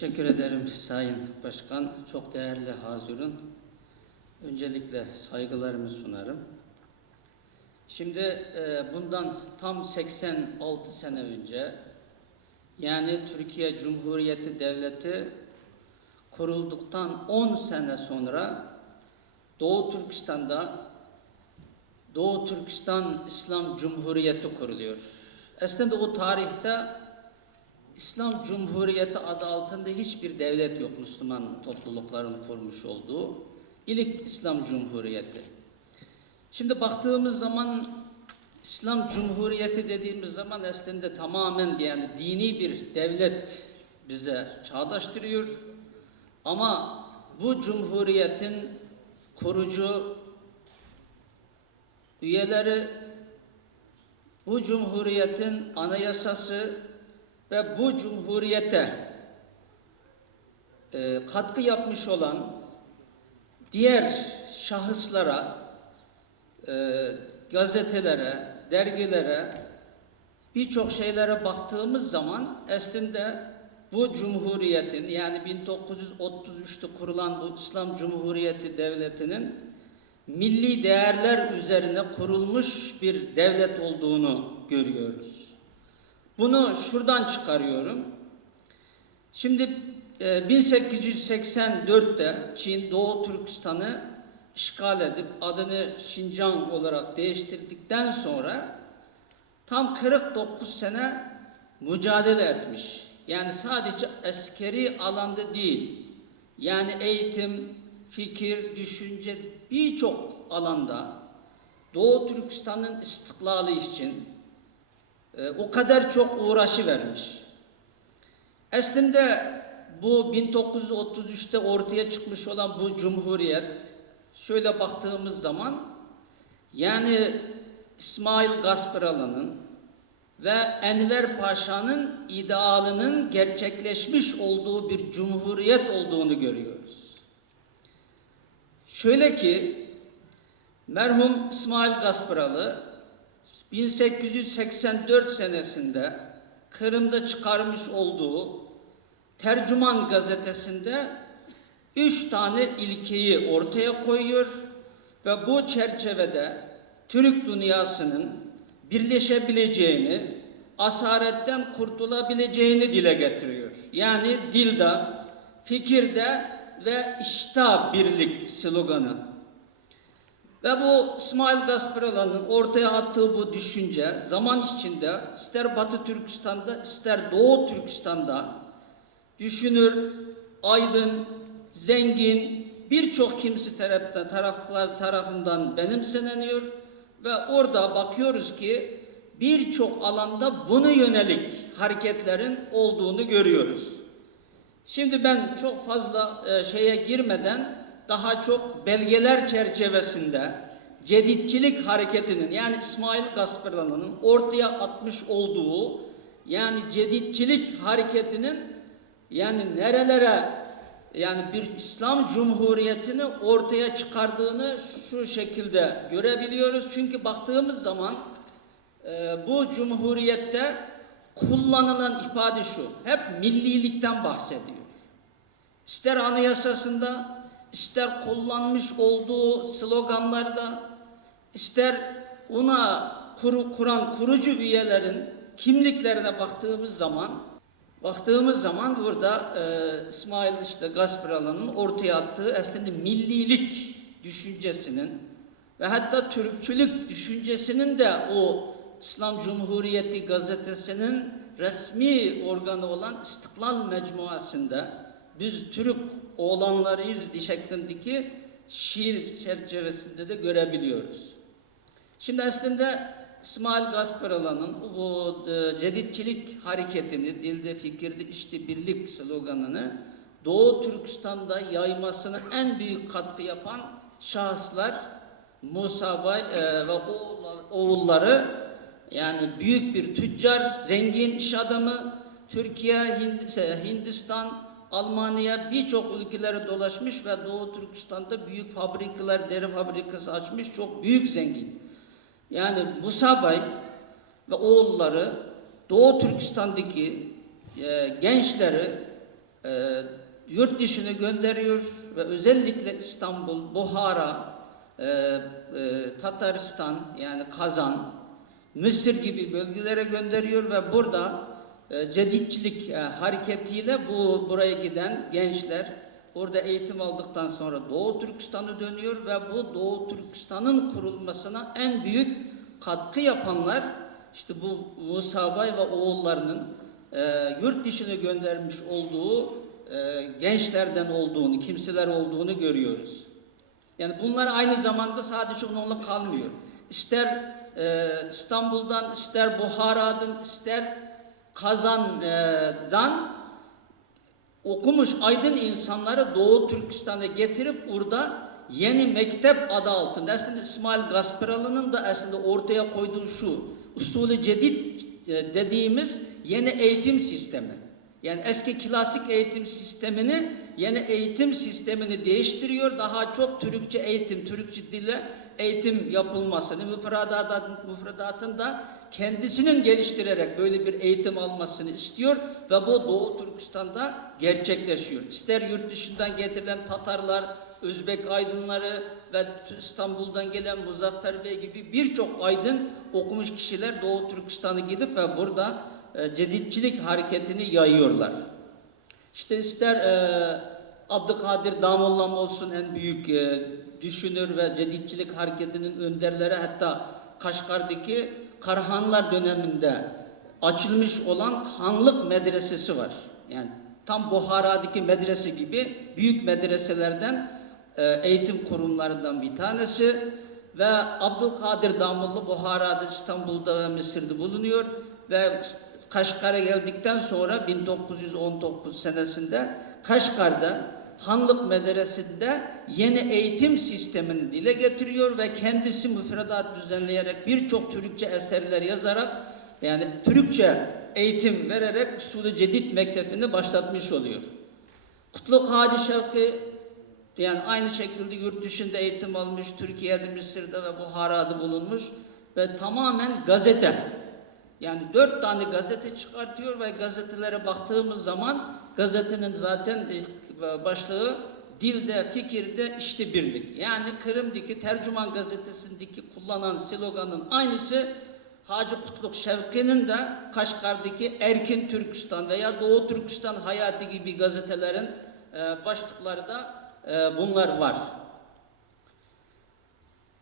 Teşekkür ederim Sayın Başkan. Çok değerli hazırın. Öncelikle saygılarımı sunarım. Şimdi e, bundan tam 86 sene önce yani Türkiye Cumhuriyeti Devleti kurulduktan 10 sene sonra Doğu Türkistan'da Doğu Türkistan İslam Cumhuriyeti kuruluyor. Aslında o tarihte İslam Cumhuriyeti adı altında hiçbir devlet yok Müslüman toplulukların kurmuş olduğu. İlk İslam Cumhuriyeti. Şimdi baktığımız zaman İslam Cumhuriyeti dediğimiz zaman aslında tamamen yani dini bir devlet bize çağdaştırıyor. Ama bu cumhuriyetin kurucu üyeleri bu cumhuriyetin anayasası ve bu cumhuriyete e, katkı yapmış olan diğer şahıslara, e, gazetelere, dergilere, birçok şeylere baktığımız zaman aslında bu cumhuriyetin yani 1933'te kurulan bu İslam Cumhuriyeti Devleti'nin milli değerler üzerine kurulmuş bir devlet olduğunu görüyoruz. Bunu şuradan çıkarıyorum. Şimdi e, 1884'te Çin Doğu Türkistan'ı işgal edip adını Şincan olarak değiştirdikten sonra tam 49 sene mücadele etmiş. Yani sadece askeri alanda değil. Yani eğitim, fikir, düşünce birçok alanda Doğu Türkistan'ın istiklali için e, o kadar çok uğraşı vermiş. Aslında bu 1933'te ortaya çıkmış olan bu cumhuriyet şöyle baktığımız zaman yani İsmail Gasparalı'nın ve Enver Paşa'nın idealının gerçekleşmiş olduğu bir cumhuriyet olduğunu görüyoruz. Şöyle ki merhum İsmail Gasparalı 1884 senesinde Kırım'da çıkarmış olduğu Tercüman gazetesinde üç tane ilkeyi ortaya koyuyor ve bu çerçevede Türk dünyasının birleşebileceğini, asaretten kurtulabileceğini dile getiriyor. Yani dilde, fikirde ve işte birlik sloganı. Ve bu İsmail Gasparalı'nın ortaya attığı bu düşünce zaman içinde ister Batı Türkistan'da ister Doğu Türkistan'da düşünür, aydın, zengin birçok kimse tarafta, taraflar tarafından benimseneniyor ve orada bakıyoruz ki birçok alanda bunu yönelik hareketlerin olduğunu görüyoruz. Şimdi ben çok fazla e, şeye girmeden daha çok belgeler çerçevesinde ceditçilik hareketinin yani İsmail Gasparalı'nın ortaya atmış olduğu yani ceditçilik hareketinin yani nerelere yani bir İslam Cumhuriyeti'ni ortaya çıkardığını şu şekilde görebiliyoruz. Çünkü baktığımız zaman e, bu cumhuriyette kullanılan ifade şu. Hep millilikten bahsediyor. İster anayasasında, ister kullanmış olduğu sloganlarda, ister ona kuru, kuran kurucu üyelerin kimliklerine baktığımız zaman baktığımız zaman burada e, İsmail işte Gasparalı'nın ortaya attığı aslında millilik düşüncesinin ve hatta Türkçülük düşüncesinin de o İslam Cumhuriyeti gazetesinin resmi organı olan İstiklal Mecmuası'nda biz Türk oğlanlarıyız şeklindeki şiir çerçevesinde de görebiliyoruz. Şimdi aslında İsmail Gasparalı'nın bu e, ceditçilik hareketini, dilde, fikirde, işte birlik sloganını Doğu Türkistan'da yaymasına en büyük katkı yapan şahıslar Musa Bay e, ve oğulları yani büyük bir tüccar, zengin iş adamı, Türkiye, Hindistan, Almanya birçok ülkelere dolaşmış ve Doğu Türkistan'da büyük fabrikalar, deri fabrikası açmış, çok büyük zengin. Yani Musa Bay ve oğulları Doğu Türkistan'daki e, gençleri e, yurt dışına gönderiyor ve özellikle İstanbul, Buhara, e, e, Tataristan yani Kazan, Mısır gibi bölgelere gönderiyor ve burada ceditçilik e, hareketiyle bu buraya giden gençler burada eğitim aldıktan sonra Doğu Türkistan'a dönüyor ve bu Doğu Türkistan'ın kurulmasına en büyük katkı yapanlar işte bu Musa Bay ve oğullarının e, yurt dışına göndermiş olduğu e, gençlerden olduğunu, kimseler olduğunu görüyoruz. Yani bunlar aynı zamanda sadece onunla kalmıyor. İster e, İstanbul'dan, ister Buhara'dan, ister Kazan'dan okumuş aydın insanları Doğu Türkistan'a getirip burada yeni mektep adı altında aslında İsmail Gasperalı'nın da aslında ortaya koyduğu şu usulü cedid e, dediğimiz yeni eğitim sistemi. Yani eski klasik eğitim sistemini yeni eğitim sistemini değiştiriyor. Daha çok Türkçe eğitim, Türkçe dille eğitim yapılmasını, müfredatın, müfredatın da kendisinin geliştirerek böyle bir eğitim almasını istiyor ve bu Doğu Türkistan'da gerçekleşiyor. İster yurt dışından getirilen Tatarlar, Özbek aydınları ve İstanbul'dan gelen Muzaffer Bey gibi birçok aydın okumuş kişiler Doğu Türkistan'a gidip ve burada e, hareketini yayıyorlar. İşte ister e, Abdülkadir Damollam olsun en büyük e, düşünür ve ceditçilik hareketinin önderleri hatta Kaşgar'daki Karhanlar döneminde açılmış olan Hanlık Medresesi var. Yani tam Buhara'daki medrese gibi büyük medreselerden e, eğitim kurumlarından bir tanesi ve Abdülkadir Damullu Buhara'da, İstanbul'da ve Mısır'da bulunuyor ve Kaşgar'a geldikten sonra 1919 senesinde Kaşgar'da Hanlık Medresesi'nde yeni eğitim sistemini dile getiriyor ve kendisi müfredat düzenleyerek birçok Türkçe eserler yazarak yani Türkçe eğitim vererek usulü cedid mektebini başlatmış oluyor. Kutluk Hacı Şevki yani aynı şekilde yurt dışında eğitim almış, Türkiye'de, Mısır'da ve Buhara'da bulunmuş ve tamamen gazete. Yani dört tane gazete çıkartıyor ve gazetelere baktığımız zaman gazetenin zaten başlığı dilde, fikirde işte birlik. Yani Kırım'daki Tercüman gazetesindeki kullanan sloganın aynısı Hacı Kutluk Şevki'nin de Kaşgar'daki Erkin Türkistan veya Doğu Türkistan Hayatı gibi gazetelerin e, başlıkları da e, bunlar var.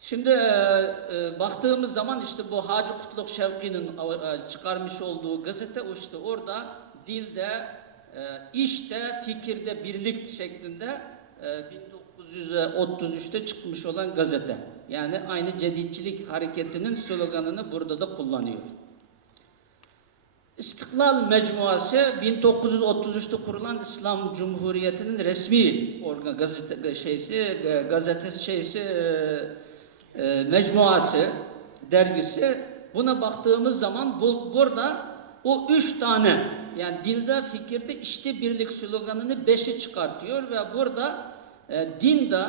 Şimdi e, e, baktığımız zaman işte bu Hacı Kutluk Şevki'nin e, çıkarmış olduğu gazete işte orada dilde, e, işte, fikirde birlik şeklinde e, 1933'te çıkmış olan gazete. Yani aynı cedidçilik hareketinin sloganını burada da kullanıyor. İstiklal Mecmuası 1933'te kurulan İslam Cumhuriyeti'nin resmi organ gazete şeysi e, gazetesi şeysi e, e, mecmuası dergisi buna baktığımız zaman bu, burada o üç tane yani dilde fikirde işte birlik sloganını beşi çıkartıyor ve burada e, dinde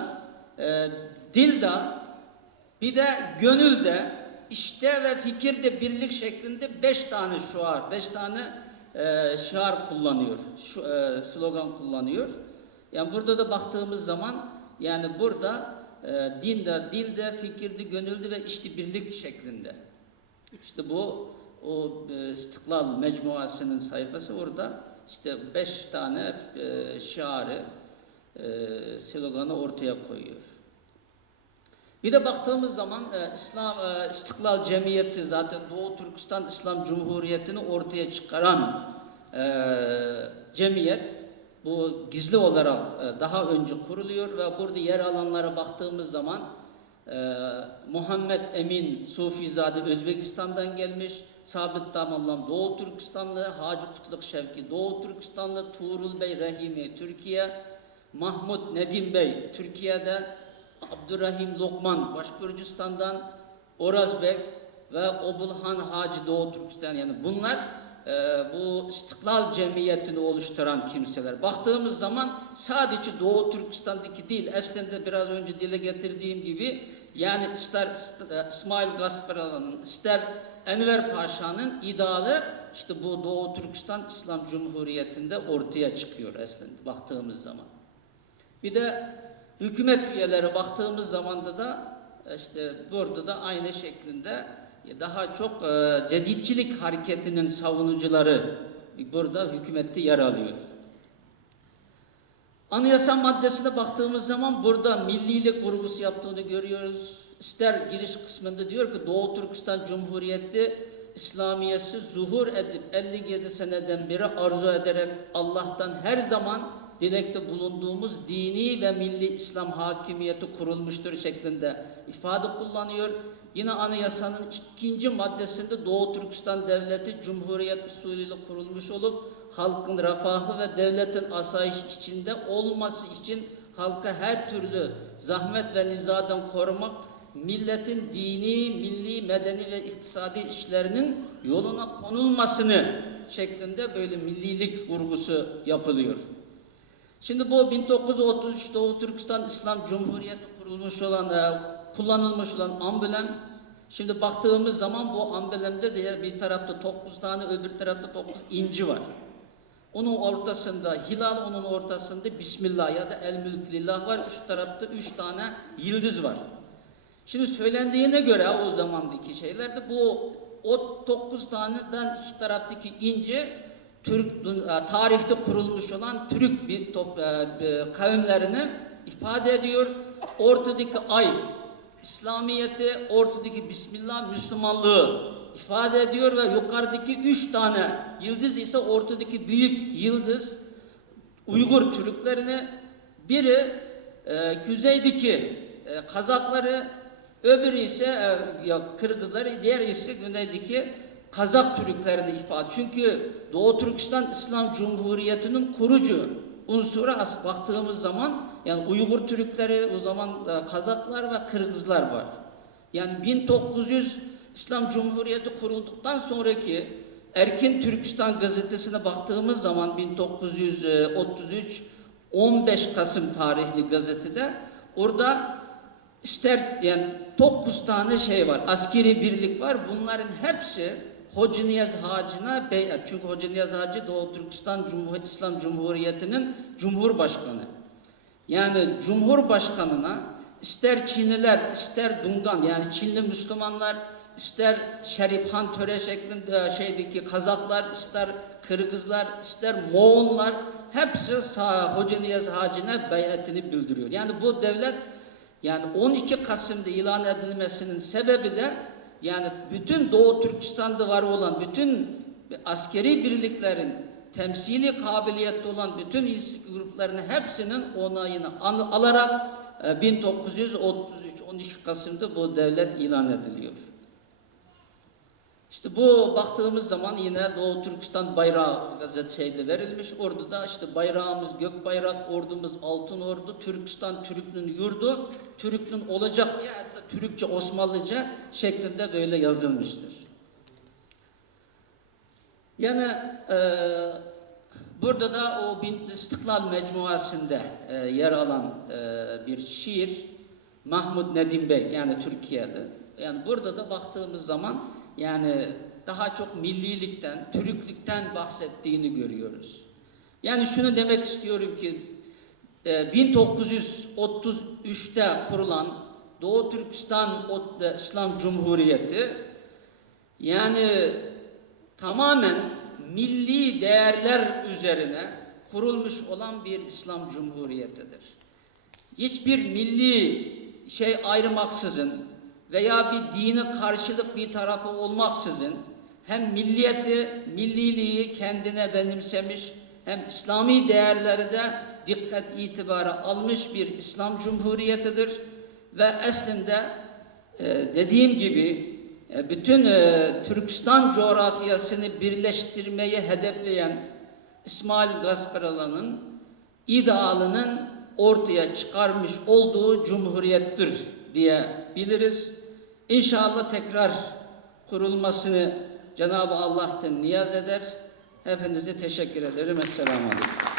e, dilde bir de gönülde işte ve fikirde birlik şeklinde beş tane şuar, beş tane e, şiar kullanıyor, şu, e, slogan kullanıyor. Yani burada da baktığımız zaman yani burada e, dinde, dilde, fikirde, gönülde ve işte birlik şeklinde. İşte bu o e, İstiklal Mecmuası'nın sayfası orada işte beş tane e, şiarı, e, sloganı ortaya koyuyor. Bir de baktığımız zaman e, İslam e, İstiklal Cemiyeti zaten Doğu Türkistan İslam Cumhuriyeti'ni ortaya çıkaran e, cemiyet bu gizli olarak e, daha önce kuruluyor ve burada yer alanlara baktığımız zaman e, Muhammed Emin Sufizade Özbekistan'dan gelmiş, Sabit Damallam Doğu Türkistanlı, Hacı Kutluk Şevki Doğu Türkistanlı, Tuğrul Bey Rahimi Türkiye, Mahmut Nedim Bey Türkiye'de, Abdurrahim Lokman Başgürcistan'dan, Orazbek ve Obulhan Hacı Doğu Türkistan yani bunlar e, bu İstiklal Cemiyeti'ni oluşturan kimseler. Baktığımız zaman sadece Doğu Türkistan'daki değil, aslında biraz önce dile getirdiğim gibi yani ister İst- İsmail Gasparalı'nın, ister Enver Paşa'nın idealı işte bu Doğu Türkistan İslam Cumhuriyeti'nde ortaya çıkıyor aslında baktığımız zaman. Bir de hükümet üyeleri baktığımız zamanda da işte burada da aynı şeklinde daha çok e, cedidçilik hareketinin savunucuları burada hükümette yer alıyor. Anayasa maddesine baktığımız zaman burada millilik vurgusu yaptığını görüyoruz. İster giriş kısmında diyor ki Doğu Türkistan Cumhuriyeti İslamiyeti zuhur edip 57 seneden beri arzu ederek Allah'tan her zaman dilekte bulunduğumuz dini ve milli İslam hakimiyeti kurulmuştur şeklinde ifade kullanıyor. Yine anayasanın ikinci maddesinde Doğu Türkistan Devleti Cumhuriyet usulüyle kurulmuş olup halkın refahı ve devletin asayiş içinde olması için halka her türlü zahmet ve nizadan korumak, milletin dini, milli, medeni ve iktisadi işlerinin yoluna konulmasını şeklinde böyle millilik vurgusu yapılıyor. Şimdi bu 1933 Doğu Türkistan İslam Cumhuriyeti kurulmuş olan, e, kullanılmış olan amblem, şimdi baktığımız zaman bu amblemde de bir tarafta 9 tane, öbür tarafta 9 inci var. Onun ortasında hilal, onun ortasında Bismillah ya da El Mülk var. Üst tarafta üç tane yıldız var. Şimdi söylendiğine göre o zamandaki şeylerde bu o dokuz taneden iki taraftaki inci Türk e, tarihte kurulmuş olan Türk bir top, e, kavimlerini ifade ediyor. Ortadaki ay İslamiyeti, ortadaki Bismillah Müslümanlığı ifade ediyor ve yukarıdaki üç tane yıldız ise ortadaki büyük yıldız Uygur Türklerini biri e, güzeydeki e, Kazakları öbürü ise e, Kırgızları diğer ise güneydeki Kazak Türklerini ifade. Çünkü Doğu Türkistan İslam Cumhuriyeti'nin kurucu unsuru as baktığımız zaman yani Uygur Türkleri o zaman e, Kazaklar ve Kırgızlar var. Yani 1900 İslam Cumhuriyeti kurulduktan sonraki Erkin Türkistan gazetesine baktığımız zaman 1933 15 Kasım tarihli gazetede orada ister yani 9 tane şey var. Askeri birlik var. Bunların hepsi Hoca Niyaz Hacı'na beyat. Çünkü Hoca Niyaz Hacı Doğu Türkistan Cumhuriyeti İslam Cumhuriyeti'nin Cumhurbaşkanı. Yani Cumhurbaşkanına ister Çinliler, ister Dungan yani Çinli Müslümanlar, ister Şerifhan töre şeklinde şeydeki Kazaklar, ister Kırgızlar, ister Moğollar hepsi sağ Hoca Niyaz Hacı'na beyatını bildiriyor. Yani bu devlet yani 12 Kasım'da ilan edilmesinin sebebi de yani bütün Doğu Türkistan'da var olan bütün askeri birliklerin temsili kabiliyetli olan bütün gruplarının hepsinin onayını alarak e, 1933 12 Kasım'da bu devlet ilan ediliyor. İşte bu baktığımız zaman yine Doğu Türkistan bayrağı gazete şeyde verilmiş. Orada da işte bayrağımız gök bayrak, ordumuz altın ordu, Türkistan Türk'ün yurdu, Türk'ün olacak diye hatta Türkçe Osmanlıca şeklinde böyle yazılmıştır. Yani e, burada da o bin İstiklal Mecmuası'nda e, yer alan e, bir şiir Mahmud Nedim Bey yani Türkiye'de. Yani burada da baktığımız zaman yani daha çok millilikten, Türklükten bahsettiğini görüyoruz. Yani şunu demek istiyorum ki e, 1933'te kurulan Doğu Türkistan e, İslam Cumhuriyeti yani tamamen milli değerler üzerine kurulmuş olan bir İslam Cumhuriyetidir. Hiçbir milli şey ayrımaksızın veya bir dini karşılık bir tarafı olmaksızın hem milliyeti, milliliği kendine benimsemiş hem İslami değerleri de dikkat itibara almış bir İslam Cumhuriyetidir ve aslında e, dediğim gibi e, bütün e, Türkistan coğrafyasını birleştirmeyi hedefleyen İsmail Gasparalı'nın idealının ortaya çıkarmış olduğu cumhuriyettir diye biliriz. İnşallah tekrar kurulmasını Cenab-ı Allah'tan niyaz eder. Hepinize teşekkür ederim. Esselamu Aleyküm.